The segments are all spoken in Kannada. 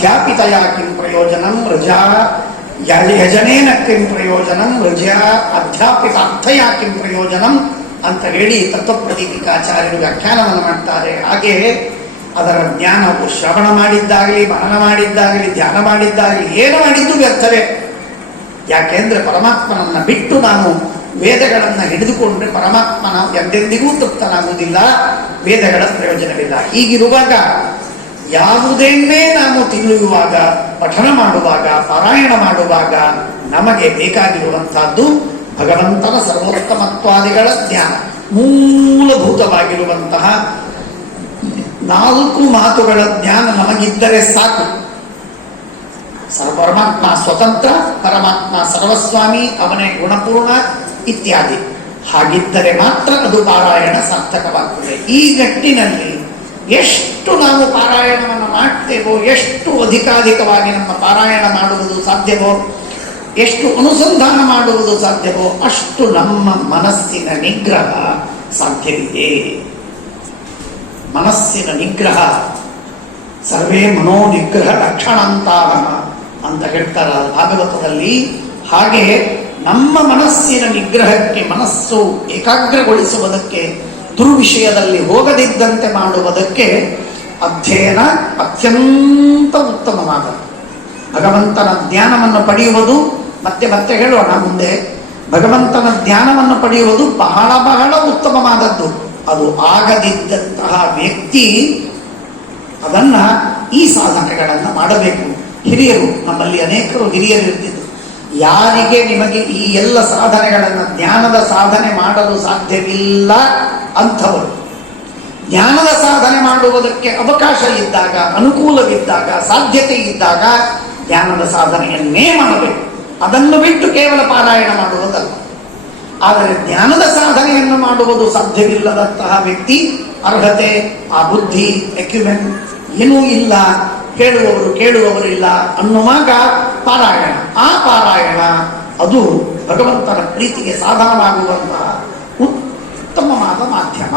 ಅಧ್ಯಾಪಿತಯ ಕಿಂ ಪ್ರಯೋಜನಂ ರಜಾ ಯಜನೇನ ಕಿಂ ಪ್ರಯೋಜನಂ ರಜಾ ಅಧ್ಯಾಪಿತ ಅರ್ಥಯ ಕಿಂ ಪ್ರಯೋಜನಂ ಅಂತ ಹೇಳಿ ತತ್ವಪ್ರದೀಪಿಕಾಚಾರ್ಯರು ವ್ಯಾಖ್ಯಾನವನ್ನು ಮಾಡ್ತಾರೆ. ಹಾಗೆ ಅದರ ಜ್ಞಾನವು ಶ್ರವಣ ಮಾಡಿದ್ದಾಗಲಿ, ಮನನ ಮಾಡಿದ್ದಾಗಲಿ, ಧ್ಯಾನ ಮಾಡಿದ್ದಾಗಲಿ ಏನು ಮಾಡಿದ್ದು ವ್ಯರ್ಥವೇ? ಯಾಕೆಂದ್ರೆ ಪರಮಾತ್ಮನನ್ನ ಬಿಟ್ಟು ನಾನು ವೇದಗಳನ್ನು ಹಿಡಿದುಕೊಂಡ್ರೆ ಪರಮಾತ್ಮನ ಎಂದೆಂದಿಗೂ ತೃಪ್ತನಾಗುವುದಿಲ್ಲ, ವೇದಗಳ ಪ್ರಯೋಜನವಿಲ್ಲ. ಹೀಗಿರುವಾಗ ಯಾವುದನ್ನೇ ನಾವು ತಿಳಿಯುವಾಗ ಪಠನ ಮಾಡುವಾಗ, ಪಾರಾಯಣ ಮಾಡುವಾಗ ನಮಗೆ ಬೇಕಾಗಿರುವಂತಹದ್ದು ಭಗವಂತನ ಸರ್ವೋತ್ತಮತ್ವಾದಿಗಳ ಜ್ಞಾನ. ಮೂಲಭೂತವಾಗಿರುವಂತಹ ನಾಲ್ಕು ಮಾತುಗಳ ಜ್ಞಾನ ನಮಗಿದ್ದರೆ ಸಾಕು. ಪರಮಾತ್ಮ ಸ್ವತಂತ್ರ, ಪರಮಾತ್ಮ ಸರ್ವಸ್ವಾಮಿ, ಅವನೇ ಗುಣಪೂರ್ಣ ಇತ್ಯಾದಿ. ಹಾಗಿದ್ದರೆ ಮಾತ್ರ ಅದು ಪಾರಾಯಣ ಸಾರ್ಥಕವಾಗುತ್ತದೆ ಈ ಗಟ್ಟಿನಲ್ಲಿ ಎಷ್ಟು ನಾವು ಪಾರಾಯಣವನ್ನು ಮಾಡ್ತೇವೋ, ಎಷ್ಟು ಅಧಿಕಾಧಿಕವಾಗಿ ನಮ್ಮ ಪಾರಾಯಣ ಮಾಡುವುದು ಸಾಧ್ಯವೋ, ಎಷ್ಟು ಅನುಸಂಧಾನ ಮಾಡುವುದು ಸಾಧ್ಯವೋ, ಅಷ್ಟು ನಮ್ಮ ಮನಸ್ಸಿನ ನಿಗ್ರಹ ಸಾಧ್ಯವಿದೆ. ಮನಸ್ಸಿನ ನಿಗ್ರಹ, ಸರ್ವೇ ಮನೋ ನಿಗ್ರಹ ಅಂತ ಹೇಳ್ತಾರೆ ಭಾಗವತದಲ್ಲಿ. ಹಾಗೆ ನಮ್ಮ ಮನಸ್ಸಿನ ನಿಗ್ರಹಕ್ಕೆ ಮನಸ್ಸು ಏಕಾಗ್ರಗೊಳಿಸುವುದಕ್ಕೆ ದುರ್ವಿಷಯದಲ್ಲಿ ಹೋಗದಿದ್ದಂತೆ ಮಾಡುವುದಕ್ಕೆ ಅಧ್ಯಯನ ಅತ್ಯಂತ ಉತ್ತಮವಾದದ್ದು. ಭಗವಂತನ ಜ್ಞಾನವನ್ನು ಪಡೆಯುವುದು, ಮತ್ತೆ ಮತ್ತೆ ಹೇಳೋಣ ಮುಂದೆ. ಭಗವಂತನ ಜ್ಞಾನವನ್ನು ಪಡೆಯುವುದು ಬಹಳ ಬಹಳ ಉತ್ತಮವಾದದ್ದು. ಅದು ಆಗದಿದ್ದಂತಹ ವ್ಯಕ್ತಿ ಅದನ್ನ ಈ ಸಾಧನೆಗಳನ್ನು ಮಾಡಬೇಕು. ಹಿರಿಯರು, ನಮ್ಮಲ್ಲಿ ಅನೇಕರು ಹಿರಿಯರು ಇರ್ತಿದ್ರು ಯಾರಿಗೆ ನಿಮಗೆ ಈ ಎಲ್ಲ ಸಾಧನೆಗಳನ್ನು ಜ್ಞಾನದ ಸಾಧನೆ ಮಾಡಲು ಸಾಧ್ಯವಿಲ್ಲ ಅಂಥವರು. ಜ್ಞಾನದ ಸಾಧನೆ ಮಾಡುವುದಕ್ಕೆ ಅವಕಾಶ ಇದ್ದಾಗ, ಅನುಕೂಲವಿದ್ದಾಗ, ಸಾಧ್ಯತೆ ಇದ್ದಾಗ ಜ್ಞಾನದ ಸಾಧನೆಯನ್ನೇ ಮಾಡಬೇಕು. ಅದನ್ನು ಬಿಟ್ಟು ಕೇವಲ ಪಾರಾಯಣ ಮಾಡುವುದಲ್ಲ. ಆದರೆ ಜ್ಞಾನದ ಸಾಧನೆಯನ್ನು ಮಾಡುವುದು ಸಾಧ್ಯವಿಲ್ಲದಂತಹ ವ್ಯಕ್ತಿ ಅರ್ಹತೆ, ಆ ಬುದ್ಧಿ ಎಕ್ವಿಪ್ಮೆಂಟ್ ಏನೂ ಇಲ್ಲ. ಕೇಳುವವರು ಕೇಳುವವರು ಇಲ್ಲ ಅನ್ನುವಾಗ ಪಾರಾಯಣ. ಆ ಪಾರಾಯಣ ಅದು ಭಗವಂತನ ಪ್ರೀತಿಗೆ ಸಾಧನವಾಗುವಂತಹ ಉತ್ತಮವಾದ ಮಾಧ್ಯಮ.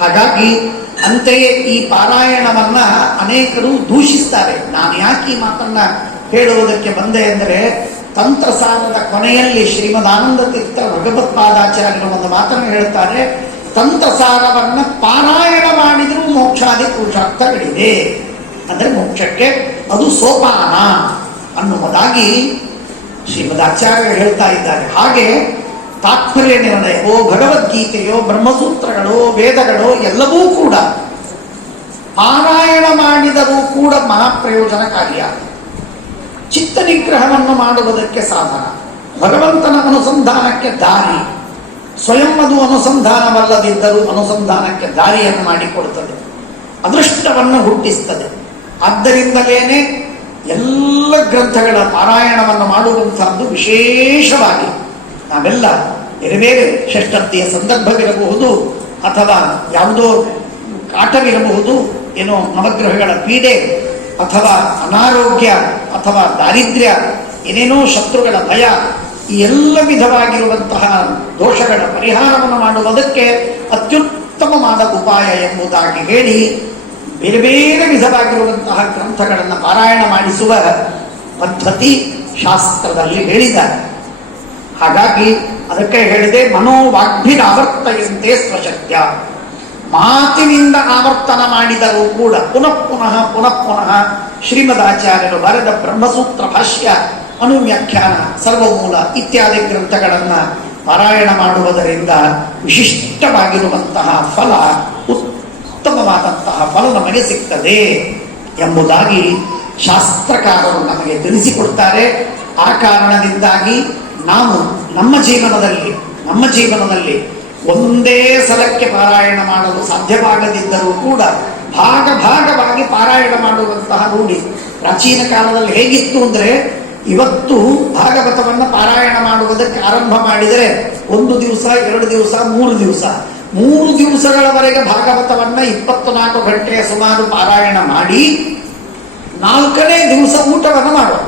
ಹಾಗಾಗಿ ಅಂತೆಯೇ ಈ ಪಾರಾಯಣವನ್ನ ಅನೇಕರು ದೂಷಿಸ್ತಾರೆ. ನಾನು ಯಾಕೆ ಈ ಮಾತನ್ನ ಹೇಳುವುದಕ್ಕೆ ಬಂದೆ ಅಂದರೆ ತಂತ್ರಸಾರದ ಕೊನೆಯಲ್ಲಿ ಶ್ರೀಮದ್ ಆನಂದ ತೀರ್ಥ ಭಗವತ್ಪಾದಾಚಾರ್ಯರು ಒಂದು ಮಾತನ್ನು ಹೇಳ್ತಾರೆ ತಂತ್ರಸಾರವನ್ನ ಪಾರಾಯಣ ಮಾಡಿದರೂ ಮೋಕ್ಷಾದಿ ಪುರುಷಾರ್ಥಗಳಿದೆ ಅಂದ್ರೆ ಮೋಕ್ಷಕ್ಕೆ ಅದು ಸೋಪಾನ ಅನ್ನುವುದಾಗಿ ಶ್ರೀಮದ್ ಆಚಾರ್ಯರು ಹೇಳ್ತಾ ಇದ್ದಾರೆ. ಹಾಗೆ ತಾತ್ಪರ್ಯ ನಿರ್ಣಯವೋ ಭಗವದ್ಗೀತೆಯೋ, ಬ್ರಹ್ಮಸೂತ್ರಗಳು, ವೇದಗಳು ಎಲ್ಲವೂ ಕೂಡ ಪಾರಾಯಣ ಮಾಡಿದರೂ ಕೂಡ ಮಹಾಪ್ರಯೋಜನಕಾರಿಯಾಗಿದೆ ಚಿತ್ತ ನಿಗ್ರಹವನ್ನು ಮಾಡುವುದಕ್ಕೆ ಸಾಧನ. ಭಗವಂತನ ಅನುಸಂಧಾನಕ್ಕೆ ದಾರಿ. ಸ್ವಯಂ ಅದು ಅನುಸಂಧಾನವಲ್ಲದಿದ್ದರೂ ಅನುಸಂಧಾನಕ್ಕೆ ದಾರಿಯನ್ನು ಮಾಡಿಕೊಡುತ್ತದೆ. ಅದೃಷ್ಟವನ್ನು ಹುಟ್ಟಿಸ್ತದೆ. ಆದ್ದರಿಂದಲೇನೆ ಎಲ್ಲ ಗ್ರಂಥಗಳ ಪಾರಾಯಣವನ್ನು ಮಾಡುವಂಥದ್ದು ವಿಶೇಷವಾಗಿ ನಾವೆಲ್ಲ ಬೇರೆ ಬೇರೆ ಷಷ್ಠರ್ತಿಯ ಸಂದರ್ಭವಿರಬಹುದು ಅಥವಾ ಯಾವುದೋ ಕಾಟವಿರಬಹುದು ಏನೋ ನವಗ್ರಹಗಳ ಪೀಡೆ ಅಥವಾ ಅನಾರೋಗ್ಯ ಅಥವಾ ದಾರಿದ್ರ್ಯ, ಏನೇನೋ ಶತ್ರುಗಳ ಭಯ, ಈ ಎಲ್ಲ ವಿಧವಾಗಿರುವಂತಹ ದೋಷಗಳ ಪರಿಹಾರವನ್ನು ಮಾಡುವುದಕ್ಕೆ ಅತ್ಯುತ್ತಮವಾದ ಉಪಾಯ ಎಂಬುದಾಗಿ ಹೇಳಿ ಬೇರೆ ಬೇರೆ ವಿಧವಾಗಿರುವಂತಹ ಗ್ರಂಥಗಳನ್ನು ಪಾರಾಯಣ ಮಾಡಿಸುವ ಪದ್ಧತಿ ಶಾಸ್ತ್ರದಲ್ಲಿ ಹೇಳಿದ್ದಾರೆ. ಹಾಗಾಗಿ ಅದಕ್ಕೆ ಹೇಳಿದೆ ಮನೋವಾಗ್ಭಿರಾವರ್ತಯಂತೆ ಸ್ವಶಕ್ಯ ಮಾತಿನಿಂದ ಆವರ್ತನ ಮಾಡಿದರೂ ಕೂಡ ಪುನಃ ಪುನಃ ಪುನಃ ಪುನಃ ಶ್ರೀಮದಾಚಾರ್ಯರು ಬರೆದ ಬ್ರಹ್ಮಸೂತ್ರ ಭಾಷ್ಯ, ಅನುವ್ಯಾಖ್ಯಾನ, ಸರ್ವಮೂಲ ಇತ್ಯಾದಿ ಗ್ರಂಥಗಳನ್ನು ಪಾರಾಯಣ ಮಾಡುವುದರಿಂದ ವಿಶಿಷ್ಟವಾಗಿರುವಂತಹ ಫಲ ಉತ್ತಮವಾದಂತಹ ಫಲ ನಮಗೆ ಸಿಗ್ತದೆ ಎಂಬುದಾಗಿ ಶಾಸ್ತ್ರಕಾರರು ನಮಗೆ ತಿಳಿಸಿಕೊಡ್ತಾರೆ. ಆ ಕಾರಣದಿಂದಾಗಿ ನಾವು ನಮ್ಮ ಜೀವನದಲ್ಲಿ ನಮ್ಮ ಜೀವನದಲ್ಲಿ ಒಂದೇ ಸಲಕ್ಕೆ ಪಾರಾಯಣ ಮಾಡಲು ಸಾಧ್ಯವಾಗದಿದ್ದರೂ ಕೂಡ ಭಾಗ ಭಾಗವಾಗಿ ಪಾರಾಯಣ ಮಾಡುವಂತಹ ರೂಢಿ ಪ್ರಾಚೀನ ಕಾಲದಲ್ಲಿ ಹೇಗಿತ್ತು ಅಂದ್ರೆ ಇವತ್ತು ಭಾಗವತವನ್ನು ಪಾರಾಯಣ ಮಾಡುವುದಕ್ಕೆ ಆರಂಭ ಮಾಡಿದರೆ ಒಂದು ದಿವಸ, ಎರಡು ದಿವಸ, ಮೂರು ದಿವಸ ಮೂರು ದಿವಸಗಳವರೆಗೆ ಭಾಗವತವನ್ನ ಇಪ್ಪತ್ತು ನಾಲ್ಕು ಗಂಟೆಯ ಸುಮಾರು ಪಾರಾಯಣ ಮಾಡಿ ನಾಲ್ಕನೇ ದಿವಸ ಊಟವನ್ನು ಮಾಡುವ.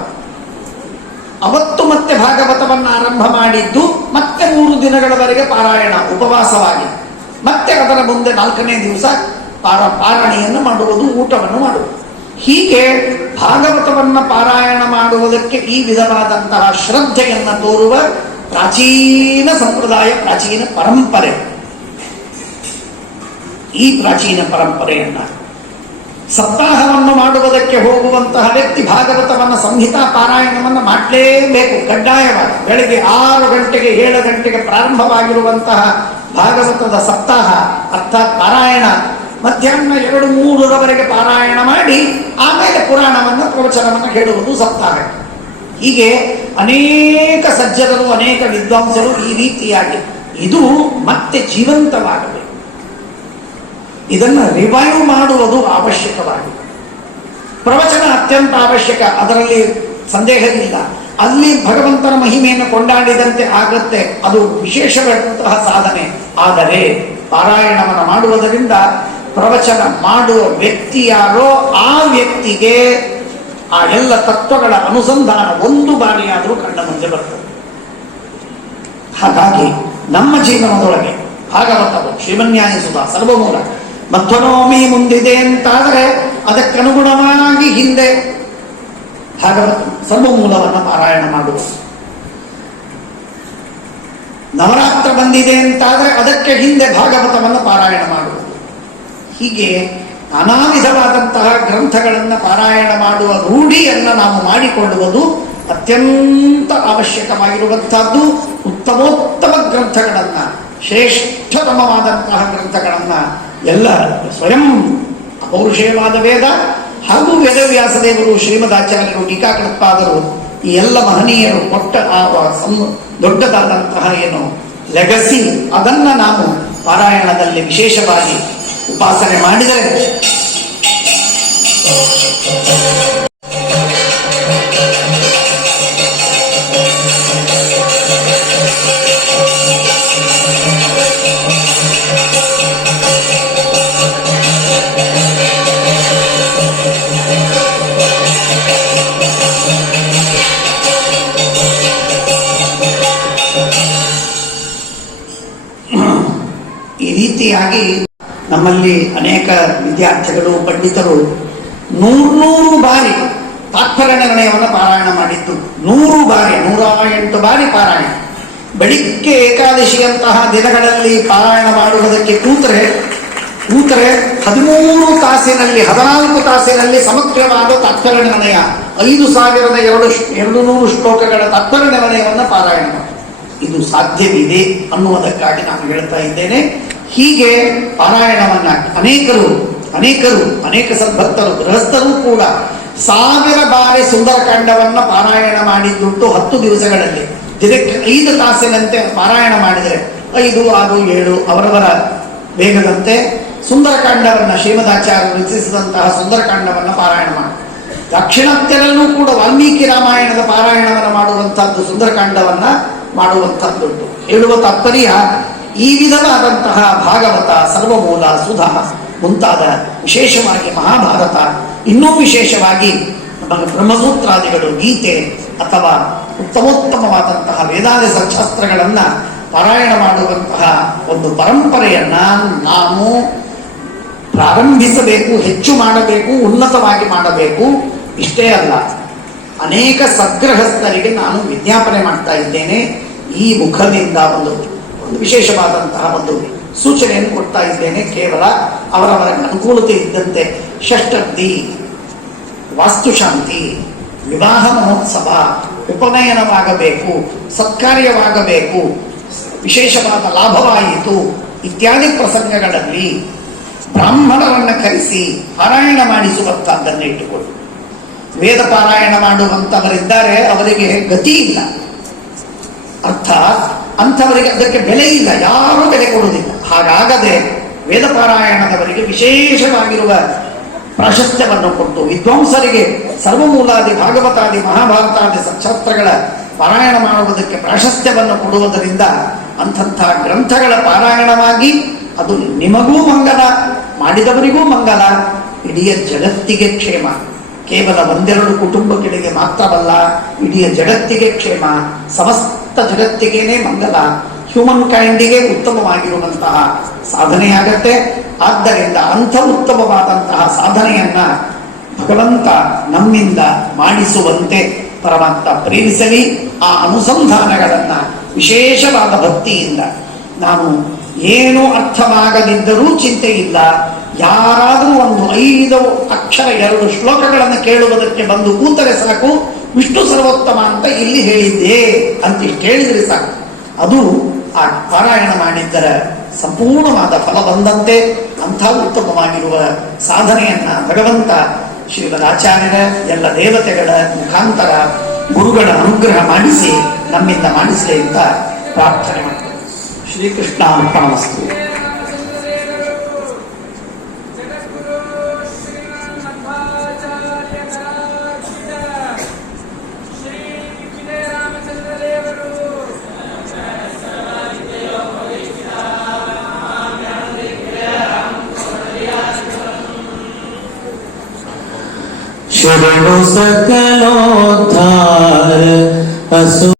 ಅವತ್ತು ಮತ್ತೆ ಭಾಗವತವನ್ನು ಆರಂಭ ಮಾಡಿದ್ದು ಮತ್ತೆ ಮೂರು ದಿನಗಳವರೆಗೆ ಪಾರಾಯಣ, ಉಪವಾಸವಾಗಿ. ಮತ್ತೆ ಅದರ ಮುಂದೆ ನಾಲ್ಕನೇ ದಿವಸ ಪಾರ, ಪಾರಾಯಣೆಯನ್ನು ಮಾಡುವುದು, ಊಟವನ್ನು ಮಾಡುವುದು. ಹೀಗೆ ಭಾಗವತವನ್ನು ಪಾರಾಯಣ ಮಾಡುವುದಕ್ಕೆ ಈ ವಿಧವಾದಂತಹ ಶ್ರದ್ಧೆಯನ್ನು ತೋರುವ ಪ್ರಾಚೀನ ಸಂಪ್ರದಾಯ, ಪ್ರಾಚೀನ ಪರಂಪರೆ. ಈ ಪ್ರಾಚೀನ ಪರಂಪರೆಯನ್ನ ಸಪ್ತಾಹವನ್ನು ಮಾಡುವುದಕ್ಕೆ ಹೋಗುವಂತಹ ವ್ಯಕ್ತಿ ಭಾಗವತವನ್ನು, ಸಂಹಿತಾ ಪಾರಾಯಣವನ್ನು ಮಾಡಲೇಬೇಕು. ಕಡ್ಡಾಯವಾಗಿ ಬೆಳಿಗ್ಗೆ ಆರು ಗಂಟೆಗೆ, ಏಳು ಗಂಟೆಗೆ ಪ್ರಾರಂಭವಾಗಿರುವಂತಹ ಭಾಗವತದ ಸಪ್ತಾಹ, ಅರ್ಥಾತ್ ಪಾರಾಯಣ. ಮಧ್ಯಾಹ್ನ ಎರಡು ಮೂರರವರೆಗೆ ಪಾರಾಯಣ ಮಾಡಿ, ಆಮೇಲೆ ಪುರಾಣವನ್ನು, ಪ್ರವಚನವನ್ನು ಹೇಳುವುದು ಸಪ್ತಾಹ. ಹೀಗೆ ಅನೇಕ ಸಜ್ಜನರು, ಅನೇಕ ವಿದ್ವಾಂಸರು ಈ ರೀತಿಯಾಗಿ ಇದು ಮತ್ತೆ ಜೀವಂತವಾಗಬೇಕು. ಇದನ್ನು ರಿವೈವ್ ಮಾಡುವುದು ಅವಶ್ಯಕವಾಗಿದೆ. ಪ್ರವಚನ ಅತ್ಯಂತ ಅವಶ್ಯಕ, ಅದರಲ್ಲಿ ಸಂದೇಹವಿಲ್ಲ. ಅಲ್ಲಿ ಭಗವಂತನ ಮಹಿಮೆಯನ್ನು ಕೊಂಡಾಡಿದಂತೆ ಆಗತ್ತೆ, ಅದು ವಿಶೇಷವಾದಂತಹ ಸಾಧನೆ. ಆದರೆ ಪಾರಾಯಣವನ್ನು ಮಾಡುವುದರಿಂದ ಪ್ರವಚನ ಮಾಡುವ ವ್ಯಕ್ತಿ ಯಾರೋ ಆ ವ್ಯಕ್ತಿಗೆ ಆ ಎಲ್ಲ ತತ್ವಗಳ ಅನುಸಂಧಾನ ಒಂದು ಬಾರಿಯಾದರೂ ಕಣ್ಣ ಮುಂದೆ ಬರ್ತದೆ. ಹಾಗಾಗಿ ನಮ್ಮ ಜೀವನದೊಳಗೆ ಭಾಗವತವು ಶ್ರೀಮನ್ಯಾಯಸುಧ ಸರ್ವಮೂಲ ಮಧ್ವನೋಮಿ ಮುಂದಿದೆ ಅಂತಾದರೆ ಅದಕ್ಕನುಗುಣವಾಗಿ ಹಿಂದೆ ಭಾಗವತ ಸರ್ವಮೂಲವನ್ನು ಪಾರಾಯಣ ಮಾಡುವುದು ನವರಾತ್ರ ಬಂದಿದೆ ಅಂತಾದರೆ ಅದಕ್ಕೆ ಹಿಂದೆ ಭಾಗವತವನ್ನು ಪಾರಾಯಣ ಮಾಡುವುದು ಹೀಗೆ ನಾನಾ ವಿಧವಾದಂತಹ ಗ್ರಂಥಗಳನ್ನು ಪಾರಾಯಣ ಮಾಡುವ ರೂಢಿಯನ್ನು ನಾವು ಮಾಡಿಕೊಳ್ಳುವುದು ಅತ್ಯಂತ ಅವಶ್ಯಕವಾಗಿರುವಂತಹದ್ದು ಉತ್ತಮೋತ್ತಮ ಗ್ರಂಥಗಳನ್ನು, ಶ್ರೇಷ್ಠತಮವಾದಂತಹ ಗ್ರಂಥಗಳನ್ನು ಎಲ್ಲ ಸ್ವಯಂ ಅಪೌರುಷೇಯವಾದ ವೇದ ಹಾಗೂ ವೇದವ್ಯಾಸದೇವರು ಶ್ರೀಮದಾಚಾರ್ಯರು ಟೀಕಾಕೃತ್ಪಾದರು. ಈ ಎಲ್ಲ ಮಹನೀಯರು ಕೊಟ್ಟ ಆ ದೊಡ್ಡದಾದಂತಹ ಏನು ಲೆಗಸಿ ಅದನ್ನ ನಾವು ಪಾರಾಯಣದಲ್ಲಿ ವಿಶೇಷವಾಗಿ ಉಪಾಸನೆ ಮಾಡಿದರೆ ರೀತಿಯಾಗಿ ನಮ್ಮಲ್ಲಿ ಅನೇಕ ವಿದ್ಯಾರ್ಥಿಗಳು, ಪಂಡಿತರು ನೂರ್ನೂರು ಬಾರಿ ತಾತ್ಪರ್ಯ ನಿರ್ಣಯವನ್ನು ಪಾರಾಯಣ ಮಾಡಿದ್ದು. ನೂರು ಬಾರಿ ನೂರ ಎಂಟು ಬಾರಿ ಪಾರಾಯಣ. ಬೆಳಿಗ್ಗೆ ಏಕಾದಶಿಯಂತಹ ದಿನಗಳಲ್ಲಿ ಪಾರಾಯಣ ಮಾಡುವುದಕ್ಕೆ ಕೂತರೆ ಕೂತರೆ ಹದಿಮೂರು ತಾಸಿನಲ್ಲಿ, ಹದಿನಾಲ್ಕು ತಾಸಿನಲ್ಲಿ ಸಮಗ್ರವಾದ ತಾತ್ಪರ್ಯ ನಿರ್ಣಯ ಐದು ಸಾವಿರದ ಎರಡು ಎರಡು ನೂರು ಶ್ಲೋಕಗಳ ತಾತ್ಪರ್ಯ ನಿರ್ಣಯವನ್ನು ಪಾರಾಯಣ ಇದು ಸಾಧ್ಯವಿದೆ ಅನ್ನುವುದಕ್ಕಾಗಿ ನಾನು ಹೇಳ್ತಾ ಇದ್ದೇನೆ. ಹೀಗೆ ಪಾರಾಯಣವನ್ನ ಅನೇಕರು ಅನೇಕರು, ಅನೇಕ ಸದ್ಭಕ್ತರು ಗೃಹಸ್ಥರು ಕೂಡ ಸಾವಿರ ಬಾರಿ ಸುಂದರಕಾಂಡವನ್ನ ಪಾರಾಯಣ ಮಾಡಿದ್ದುಂಟು ಹತ್ತು ದಿವಸಗಳಲ್ಲಿ. ದಿನಕ್ಕೆ ಐದು ತಾಸಿನಂತೆ ಪಾರಾಯಣ ಮಾಡಿದರೆ ಐದು, ಆರು, ಏಳು ಅವರವರ ವೇಗದಂತೆ ಸುಂದರಕಾಂಡವನ್ನ ಶ್ರೀಮದಾಚಾರ್ಯರು ರಚಿಸಿದಂತಹ ಸುಂದರಕಾಂಡವನ್ನ ಪಾರಾಯಣ ಮಾಡಿ. ದಕ್ಷಿಣಾತ್ಯರಲ್ಲೂ ಕೂಡ ವಾಲ್ಮೀಕಿ ರಾಮಾಯಣದ ಪಾರಾಯಣವನ್ನು ಮಾಡುವಂಥದ್ದು ಸುಂದರಕಾಂಡವನ್ನ ಮಾಡುವಂತಹದ್ದುಂಟು. ಹೇಳುವ ತಾತ್ಪರ್ಯ ಈ ವಿಧವಾದಂತಹ ಭಾಗವತ, ಸರ್ವಮೂಲ, ಸುಧಾ ಮುಂತಾದ ವಿಶೇಷವಾಗಿ ಮಹಾಭಾರತ, ಇನ್ನೂ ವಿಶೇಷವಾಗಿ ಬ್ರಹ್ಮಸೂತ್ರಾದಿಗಳು ಗೀತೆ ಅಥವಾ ಉತ್ತಮೋತ್ತಮವಾದಂತಹ ವೇದಾದಿ ಶಾಸ್ತ್ರಗಳನ್ನ ಪಾರಾಯಣ ಮಾಡುವಂತಹ ಒಂದು ಪರಂಪರೆಯನ್ನ ನಾವು ಪ್ರಾರಂಭಿಸಬೇಕು, ಹೆಚ್ಚು ಮಾಡಬೇಕು, ಉನ್ನತವಾಗಿ ಮಾಡಬೇಕು, ಇಷ್ಟೇ ಅಲ್ಲ. ಅನೇಕ ಸದ್ಗೃಹಸ್ಥರಿಗೆ ನಾನು ವಿಜ್ಞಾಪನೆ ಮಾಡ್ತಾ ಇದ್ದೇನೆ. ಈ ಮುಖದಿಂದ ಒಂದು ಒಂದು ವಿಶೇಷವಾದಂತಹ ಒಂದು ಸೂಚನೆಯನ್ನು ಕೊಡ್ತಾ ಇದ್ದೇನೆ. ಕೇವಲ ಅವರವರ ಅನುಕೂಲತೆ ಇದ್ದಂತೆ ಷಷ್ಟಿ ವಾಸ್ತುಶಾಂತಿ, ವಿವಾಹ ಮಹೋತ್ಸವ, ಉಪನಯನವಾಗಬೇಕು, ಸತ್ಕಾರ್ಯವಾಗಬೇಕು, ವಿಶೇಷವಾದ ಲಾಭವಾಯಿತು ಇತ್ಯಾದಿ ಪ್ರಸಂಗಗಳಲ್ಲಿ ಬ್ರಾಹ್ಮಣರನ್ನ ಕರೆಸಿ ಪಾರಾಯಣ ಮಾಡಿಸುವಂತಹದ್ದನ್ನು ಇಟ್ಟುಕೊಳ್ಳಿ ವೇದ ಪಾರಾಯಣ ಮಾಡುವಂತವರಿದ್ದಾರೆ, ಅವರಿಗೆ ಗತಿ ಇಲ್ಲ. ಅರ್ಥಾತ್ ಅಂಥವರಿಗೆ ಅದಕ್ಕೆ ಬೆಲೆ ಇಲ್ಲ, ಯಾರೂ ಬೆಲೆ ಕೊಡುವುದಿಲ್ಲ. ಹಾಗಾಗದೆ ವೇದ ಪಾರಾಯಣದವರಿಗೆ ವಿಶೇಷವಾಗಿರುವ ಪ್ರಾಶಸ್ತ್ಯವನ್ನು ಕೊಟ್ಟು ವಿದ್ವಾಂಸರಿಗೆ ಸರ್ವಮೂಲಾದಿ ಭಾಗವತಾದಿ ಮಹಾಭಾರತಾದಿ ಸಶಾಸ್ತ್ರಗಳ ಪಾರಾಯಣ ಮಾಡುವುದಕ್ಕೆ ಪ್ರಾಶಸ್ತ್ಯವನ್ನು ಕೊಡುವುದರಿಂದ ಅಂಥಂಥ ಗ್ರಂಥಗಳ ಪಾರಾಯಣವಾಗಿ ಅದು ನಿಮಗೂ ಮಂಗಲ, ಮಾಡಿದವರಿಗೂ ಮಂಗಲ. ಇಡೀ ಜಗತ್ತಿಗೆ ಕ್ಷೇಮ. ಕೇವಲ ಒಂದೆರಡು ಕುಟುಂಬಗಳಿಗೆ ಮಾತ್ರವಲ್ಲ, ಇಡೀ ಜಗತ್ತಿಗೆ ಕ್ಷೇಮ, ಸಮಸ್ತ ಜಗತ್ತಿಗೇನೆ ಮಂಗಲ ಹ್ಯೂಮನ್ ಕೈಂಡಿಗೆ ಉತ್ತಮವಾಗಿರುವಂತಹ ಸಾಧನೆಯಾಗತ್ತೆ. ಆದ್ದರಿಂದ ಅಂಥ ಉತ್ತಮವಾದಂತಹ ಸಾಧನೆಯನ್ನ ಭಗವಂತ ನಮ್ಮಿಂದ ಮಾಡಿಸುವಂತೆ ಪರಮಾತ್ಮ ಪ್ರೇಮಿಸಲಿ, ಆ ಅನುಸಂಧಾನಗಳನ್ನ ವಿಶೇಷವಾದ ಭಕ್ತಿಯಿಂದ. ನಾನು ಏನು ಅರ್ಥವಾಗದಿದ್ದರೂ ಚಿಂತೆ ಇಲ್ಲ ಯಾರಾದರೂ ಒಂದು ಐದು ಅಕ್ಷರ, ಎರಡು ಶ್ಲೋಕಗಳನ್ನು ಕೇಳುವುದಕ್ಕೆ ಬಂದು ಕೂತರೆ ಸಾಕು, ವಿಷ್ಣು ಸರ್ವೋತ್ತಮ ಅಂತ ಇಲ್ಲಿ ಹೇಳಿದ್ದೆ ಅಂತ ಇಷ್ಟು ಹೇಳಿದ್ರೆ ಸಾಕು. ಅದು ಆ ಪಾರಾಯಣ ಮಾಡಿದ್ದರ ಸಂಪೂರ್ಣವಾದ ಫಲ ಬಂದಂತೆ ಅಂಥ ಉತ್ತಮವಾಗಿರುವ ಸಾಧನೆಯನ್ನ ಭಗವಂತ ಶ್ರೀಮದಾಚಾರ್ಯರ, ಎಲ್ಲ ದೇವತೆಗಳ ಮುಖಾಂತರ ಗುರುಗಳ ಅನುಗ್ರಹ ಮಾಡಿಸಿ ನಮ್ಮಿಂದ ಮಾಡಿಸಲಿ ಅಂತ ಪ್ರಾರ್ಥನೆ ಮಾಡ್ತಾರೆ ಶ್ರೀಕೃಷ್ಣ ಅರ್ಪಣಮಸ್ತು ശരണു സകലോദ്ധാര അസു